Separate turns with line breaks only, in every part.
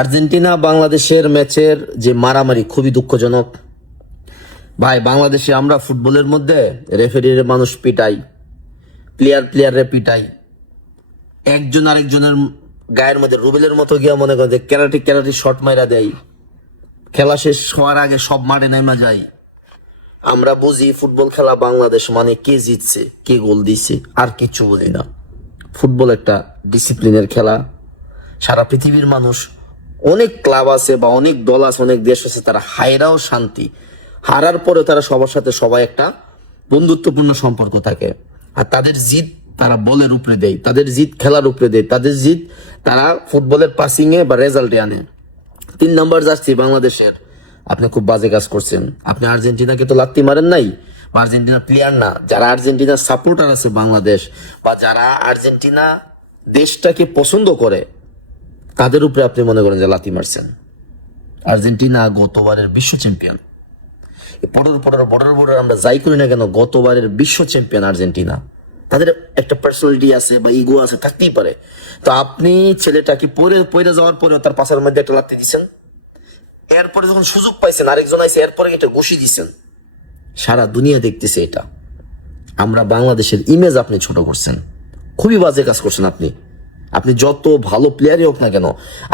Argentina বাংলাদেশের ম্যাচের যে মারামারি খুবই দুঃখজনক ভাই বাংলাদেশে আমরা ফুটবলের মধ্যে রেফারির মানুষ পিটাই প্লেয়ার প্লেয়াররে পিটাই একজন আরেকজনের গায়ের মধ্যে রুবেলের মতো গিয়া মনে করে ক্যারাটি ক্যারাটি শট মাইরা দেয় খেলা শেষ হওয়ার আগে সব মাঠে নেমা যায় আমরা বুঝি ফুটবল খেলা বাংলাদেশ মানে কে জিতছে কে গোল দিছে আর কিছু বুঝি না ফুটবল একটা ডিসিপ্লিনের খেলা সারা পৃথিবীর মানুষ অনেক ক্লাব আছে বা অনেক দল আছে অনেক দেশ আছে তারা হায়রাও শান্তি হারার পরেও তারা সবার সাথে সবাই একটা বন্ধুত্বপূর্ণ সম্পর্ক থাকে আর তাদের জিত তারা বলের উপরে দেয় তাদের জিত খেলার উপরে দেয় তাদের জিত তারা ফুটবলের পাসিংয়ে বা রেজাল্টে আনে তিন নম্বর যাচ্ছি বাংলাদেশের আপনি খুব বাজে কাজ করছেন আপনি আর্জেন্টিনাকে তো লাত্তি মারেন নাই বা আর্জেন্টিনা প্লেয়ার না যারা আর্জেন্টিনার সাপোর্টার আছে বাংলাদেশ বা যারা আর্জেন্টিনা দেশটাকে পছন্দ করে তাদের উপরে আপনি মনে করেন যে লাথি মারছেন আর্জেন্টিনা গতবারের বিশ্ব চ্যাম্পিয়ন পটর বর্ডার বর্ডার বর্ডার আমরা যাই করি না কেন গতবারের বিশ্ব চ্যাম্পিয়ন আর্জেন্টিনা তাদের একটা পার্সোনালিটি আছে বা ইগো আছে থাকতেই পারে তো আপনি ছেলেটা কি পরে পরে যাওয়ার পরেও তার পাশের মধ্যে একটা লাথি দিচ্ছেন এরপরে যখন সুযোগ পাইছেন আরেকজন আইসে এরপরে এটা ঘষি দিচ্ছেন সারা দুনিয়া দেখতেছে এটা আমরা বাংলাদেশের ইমেজ আপনি ছোট করছেন খুবই বাজে কাজ করছেন আপনি আপনি যত ভালো প্লেয়ারই হোক না কেন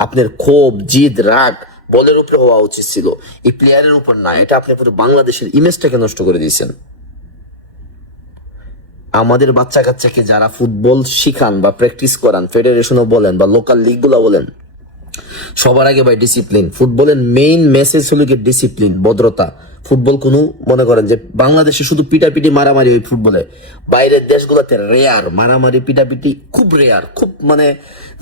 আপনার ক্ষোভ জিদ রাগ বলের উপরে হওয়া উচিত ছিল এই প্লেয়ারের উপর না এটা আপনি পুরো বাংলাদেশের ইমেজটাকে নষ্ট করে দিয়েছেন আমাদের বাচ্চা কাচ্চাকে যারা ফুটবল শিখান বা প্র্যাকটিস করান ফেডারেশনও বলেন বা লোকাল লিগগুলো বলেন সবার আগে ভাই ডিসিপ্লিন ফুটবলের মেইন মেসেজ হলো কি ডিসিপ্লিন ভদ্রতা ফুটবল কোনো মনে করেন যে বাংলাদেশে শুধু পিটাপিটি মারামারি ওই ফুটবলে বাইরের দেশগুলোতে রেয়ার মারামারি পিটাপিটি খুব রেয়ার খুব মানে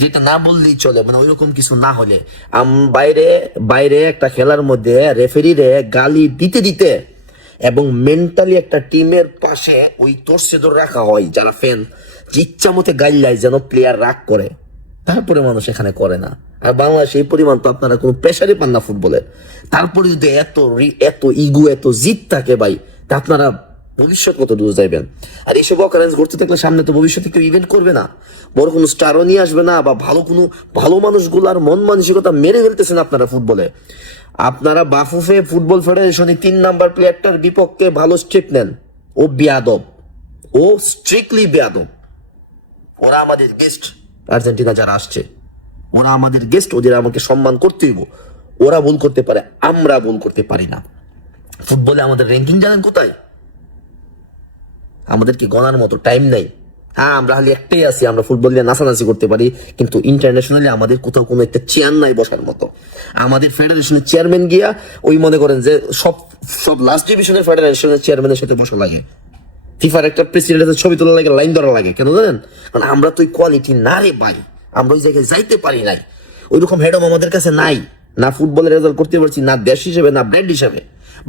যেটা না বললেই চলে মানে ওইরকম কিছু না হলে আম বাইরে বাইরে একটা খেলার মধ্যে রেফারিরে গালি দিতে দিতে এবং মেন্টালি একটা টিমের পাশে ওই তোর রাখা হয় যারা ফ্যান যে ইচ্ছা মতে গাইল্লায় যেন প্লেয়ার রাগ করে তারপরে মানুষ এখানে করে না আর বাংলাদেশে এই পরিমাণ তো আপনারা কোনো প্রেশারই পান না ফুটবলে তারপরে যদি এত এত ইগু এত জিত থাকে ভাই তা আপনারা ভবিষ্যৎ কত দূর যাইবেন আর এইসব অকারেন্স ঘটতে থাকলে সামনে তো ভবিষ্যতে কেউ ইভেন্ট করবে না বড় কোনো স্টারও নিয়ে আসবে না বা ভালো কোনো ভালো মানুষগুলার মন মানসিকতা মেরে ফেলতেছেন আপনারা ফুটবলে আপনারা বাফুফে ফুটবল ফেডারেশনে তিন নাম্বার প্লেয়ারটার বিপক্ষে ভালো স্টেপ নেন ও বিয়াদব ও স্ট্রিক্টলি বিয়াদব ওরা আমাদের গেস্ট আর্জেন্টিনা যারা আসছে ওরা আমাদের গেস্ট ওদের আমাকে সম্মান করতে হইব ওরা ভুল করতে পারে আমরা ভুল করতে পারি না ফুটবলে আমাদের র্যাঙ্কিং জানেন কোথায় আমাদের কি গণার মতো টাইম নেই হ্যাঁ আমরা হালি একটাই আছি আমরা ফুটবল নিয়ে নাচানাচি করতে পারি কিন্তু ইন্টারন্যাশনালি আমাদের কোথাও কোনো একটা চেয়ার নাই বসার মতো আমাদের ফেডারেশনের চেয়ারম্যান গিয়া ওই মনে করেন যে সব সব লাস্ট ডিভিশনের ফেডারেশনের চেয়ারম্যানের সাথে বসা লাগে ফিফার একটা প্রেসিডেন্টের ছবি তোলা লাগে লাইন ধরা লাগে কেন জানেন কারণ আমরা তো কোয়ালিটি না রে ভাই আমরা ওই জায়গায় যাইতে পারি নাই ওইরকম হেডম আমাদের কাছে নাই না ফুটবলের রেজাল্ট করতে পারছি না দেশ হিসেবে না ব্র্যান্ড হিসেবে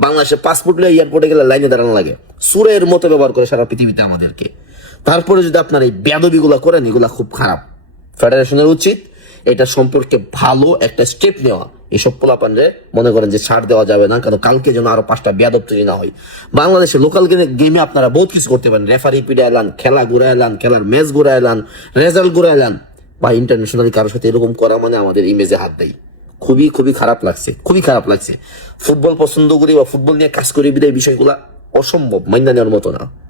বাংলাদেশে পাসপোর্ট নিয়ে এয়ারপোর্টে গেলে লাইনে দাঁড়ানো লাগে সুরের মতো ব্যবহার করে সারা পৃথিবীতে আমাদেরকে তারপরে যদি আপনার এই ব্যাদবিগুলো করেন এগুলা খুব খারাপ ফেডারেশনের উচিত এটা সম্পর্কে ভালো একটা স্টেপ নেওয়া এইসব রে মনে করেন যে ছাড় দেওয়া যাবে না কারণ কালকে যেন আরো পাঁচটা বেয়াদব তৈরি না হয় বাংলাদেশে লোকাল গেমে আপনারা বহুত কিছু করতে পারেন রেফারি পিড়ে এলান খেলা ঘুরে এলান খেলার ম্যাচ ঘুরে এলান রেজাল্ট ঘুরে এলান বা ইন্টারন্যাশনাল কারোর সাথে এরকম করা মানে আমাদের ইমেজে হাত দেয় খুবই খুবই খারাপ লাগছে খুবই খারাপ লাগছে ফুটবল পছন্দ করি বা ফুটবল নিয়ে কাজ করি বিদায় বিষয়গুলা অসম্ভব মাইন্দা নেওয়ার মতো না